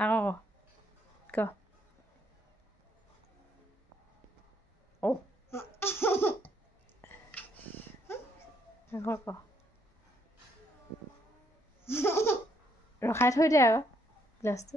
আকৌ ক অ আকৌ ক ৰখাই থৈ দে আকৌ গ্লাছটো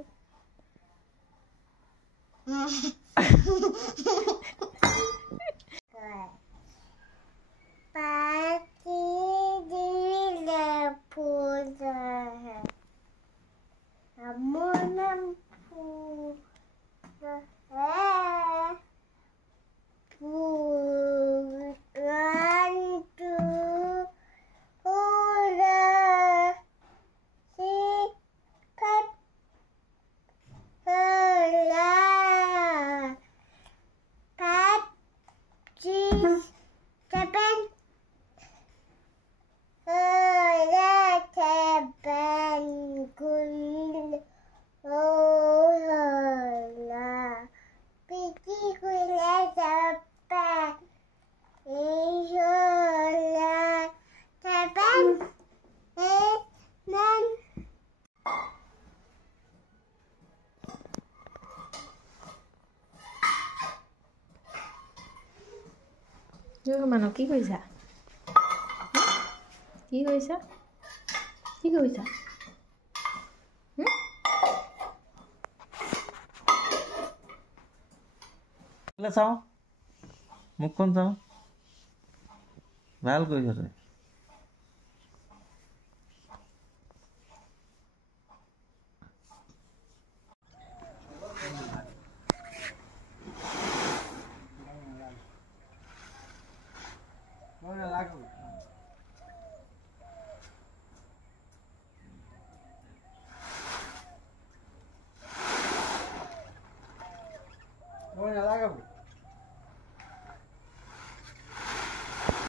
মানুহ কি কৰিছা কি কৰিছা কি কৰিছা চাওঁ মুখখন চাওঁ ভাল কৰিছ তই নালাগে